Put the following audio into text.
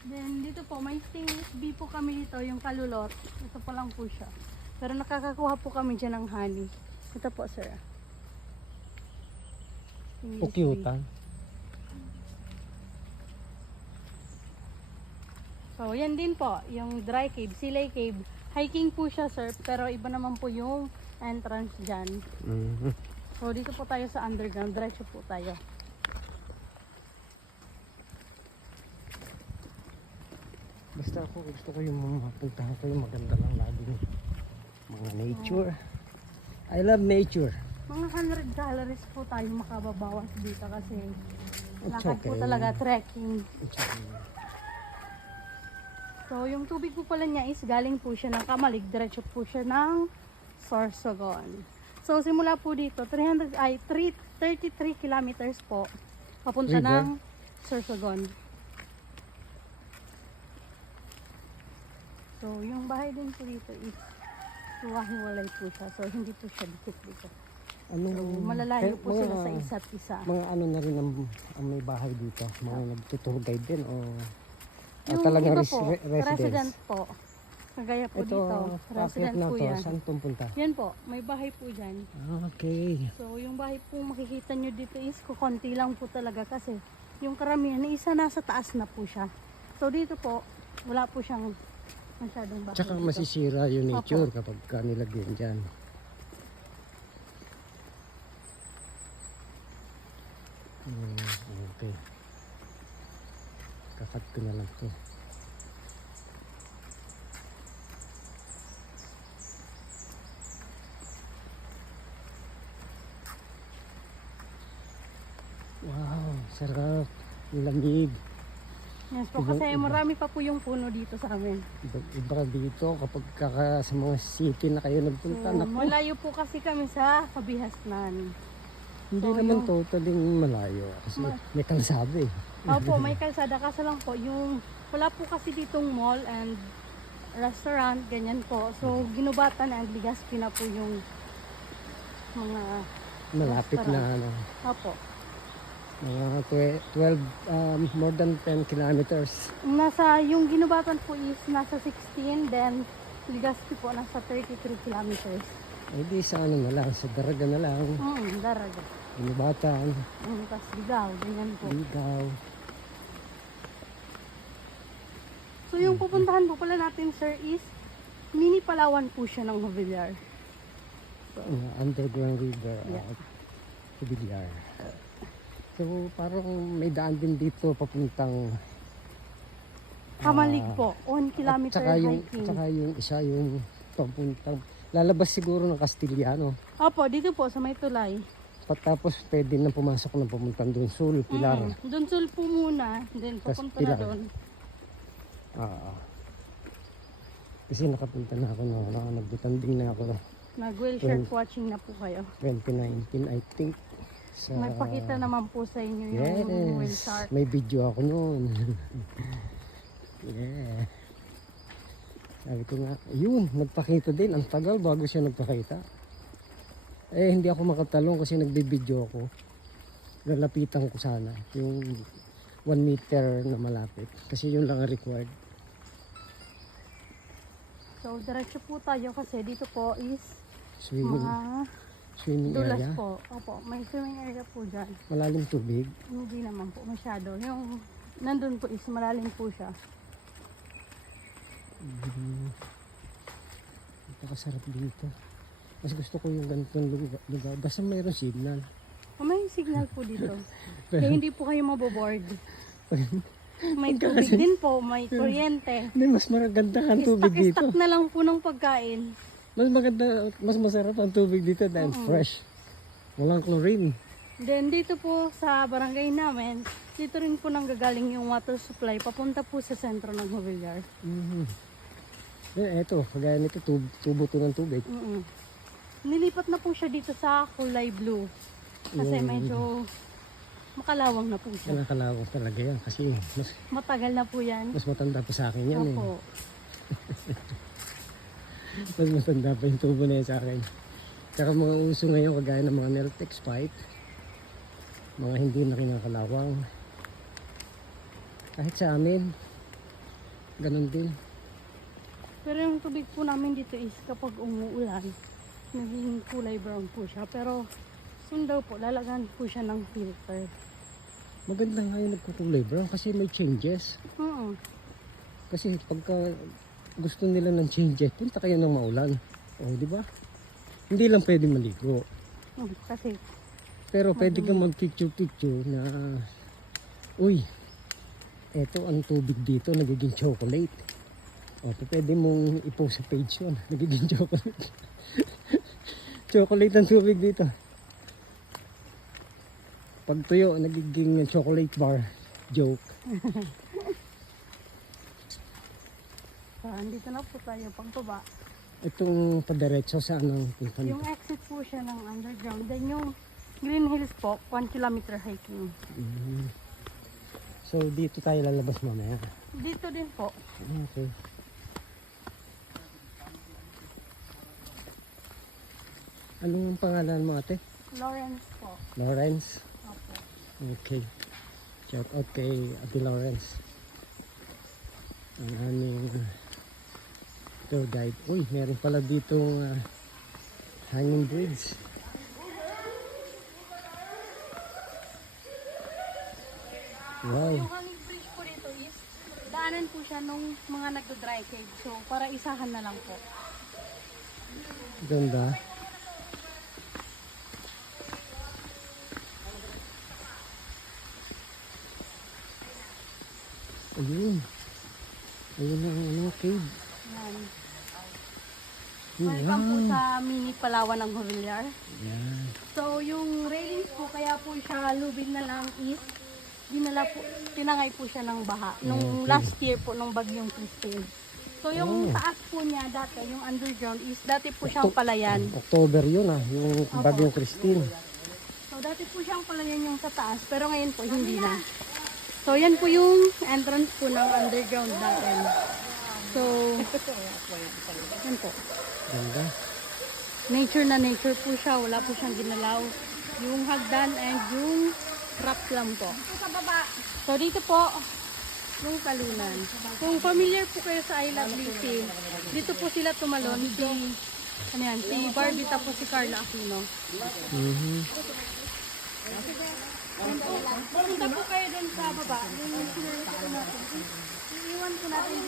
Then dito po, may stainless B po kami dito, yung kalulot. Ito po lang po siya. Pero nakakakuha po kami dyan ng honey. Ito po, sir. Stainless B. Pukyutan. So, yan din po, yung dry cave, Silay Cave. Hiking po siya, sir, pero iba naman po yung entrance dyan. So, dito po tayo sa underground, diretso po tayo. Basta ako gusto ko yung mapuntahan ko yung maganda lang lagi. Mga nature. I love nature. Mga 100 calories po tayo makababawas dito kasi It's lakad po okay. talaga, trekking. It's okay. So, yung tubig po pala niya is galing po siya ng Kamalig, diretso po siya ng Sorsogon. So, simula po dito, 33 kilometers po, papunta River? ng Sorsogon. So, yung bahay din po dito is hiwa-hiwalay po siya. So, hindi po siya dikit dito. So, malalayo po sila sa isa't isa. Mga ano na rin ang may bahay dito? Mga nagtutour guide din o Yung talagang iba po, residence? resident po. Kagaya po Ito, dito, resident na po to, yan. saan pupunta? Yan po, may bahay po dyan. Okay. So, yung bahay po makikita nyo dito is kukonti lang po talaga kasi yung karamihan, isa nasa taas na po siya. So, dito po, wala po siyang masyadong bahay Tsaka dito. masisira yung nature kapag nilagyan dyan. Okay. Kakat ko na lang to. Wow, sarap. Lamig. Yes po, kasi marami pa po yung puno dito sa amin. Iba dito kapag sa mga city na kayo nagpunta. So, Naku, malayo po kasi kami sa Kabihasnan. hindi so, naman yung- totally malayo. Kasi may kalsada eh. Opo, may kalsada kasi lang po yung wala po kasi ditong mall and restaurant, ganyan po. So, Ginubatan and Legazpi na po yung mga Malapit na restaurant. ano. Opo. Mga 12, more than 10 kilometers. Yung Ginubatan po is nasa 16, then Legazpi po nasa 33 kilometers. Eh di sa ano na lang, sa Daraga na lang. Daraga. Inubatan, Tapos Ligaw, ganyan po. Ligaw. So, yung pupuntahan po pala natin, sir, is mini Palawan po siya ng Jovellar. So, Underground river Yeah. at Tubilyar. So parang may daan din dito papuntang Kamalig po, 1 at kilometer hiking. tsaka yung isa yung papuntang lalabas siguro ng Castiliano. Opo, dito po sa may tulay. Tapos pwede na pumasok na papuntang doon Sul, Pilar. Doon sul po muna, then Tas papunta Pilar. na doon. Kasi nakapunta na ako na nagbutanding na ako Nag-whale shark watching na po kayo. 2019 I think. Sa, May pakita naman po sa inyo yung whale yes, shark. may video ako noon. Yeah. Sabi ko nga, yun, nagpakita din. Ang tagal bago siya nagpakita. Eh, hindi ako makatalong kasi nagbibideo ako. Lalapitan ko sana. Yung 1 meter na malapit. Kasi yun lang ang required. So, diretso po tayo kasi dito po is Swimming, mga swimming dulas area. po. Opo, may swimming area po dyan. Malalim tubig. Hindi naman po masyado. Yung nandun po is malalim po siya. Napakasarap dito. Mas gusto ko yung ganitong lugar. Basta mayroon signal. May signal po dito. Kaya hindi po kayo maboboard. May tubig din po, may kuryente. Hindi, mas maganda ang tubig dito. Istak na lang po ng pagkain. Mas maganda, mas masarap ang tubig dito dahil fresh. Walang chlorine. Then dito po sa barangay namin, dito rin po nanggagaling yung water supply papunta po sa sentro ng Jovellar. Eto, kagaya nito, tubo to ng tubig. Nilipat na po siya dito sa kulay blue. Kasi medyo makalawang na po siya. Nakalawang talaga yan kasi Matagal na po yan. mas matanda pa sa akin yan Opo. Mas matanda pa yung tubo na yan sa akin. Tsaka mga uso ngayon kagaya ng mga Neltex pipe. Mga hindi na kinakalawang. Kahit sa amin, Ganun din. Pero yung tubig po namin dito is kapag umuulan, naging kulay brown po siya. Pero soon daw po, lalagan po siya ng filter. Maganda nga yung nagkukulay brown kasi may changes. Oo. Kasi pagka gusto nila ng changes, punta kayo ng maulan. O, di ba? Hindi lang pwede maligo. Kasi, Pero pwede kang mag-picture-picture na, uy, eto ang tubig dito, nagiging chocolate. O, pwede mong i-post sa page yun, nagiging chocolate. Chocolate ang tubig dito. Pag tuyo, nagiging chocolate bar. Joke. andito na po tayo pagbaba. Itong padiretso sa anong punta Yung nito. exit po siya ng underground. Then yung Green Hills po, 1 kilometer hiking. Mm. So dito tayo lalabas mamaya. Dito din po. Okay. Anong pangalan mo ate? Lawrence po. Lawrence? Opo. Okay. Shout out kay Ate Lawrence. Ang aming tour guide. Uy, meron pala ditong hanging bridge. Wow. Yung hanging bridge po dito is, daanan po siya nung mga nagdo-dry cave. So, para isahan na lang po. Ganda. Ayun. Ayun ang ano, cave. Yan. Wow. Welcome po sa mini Palawan ng Horilar. Yan. So, yung railings po, kaya po siya lubid na lang is, dinala po, tinangay po siya ng baha. Nung Okay. last year po, nung bagyong Christine. So, yung Oh. taas po niya dati, yung underground is, dati po siyang palayan. October yun yung bagyong Christine. So, dati po siyang palayan yung sa taas, pero ngayon po, hindi na. So, yan po yung entrance po ng underground natin. So, yan po. Ganda. Nature na nature po siya, wala po siyang ginalaw. Yung hagdan and yung trap lang po. So, dito po, yung talunan. Kung familiar po kayo sa I Love Lizzy, dito po sila tumalon si, ano yan, si Barbie tapos si Carla Aquino. Mhm. Punta po kayo doon sa baba. Yung iiwan ko natin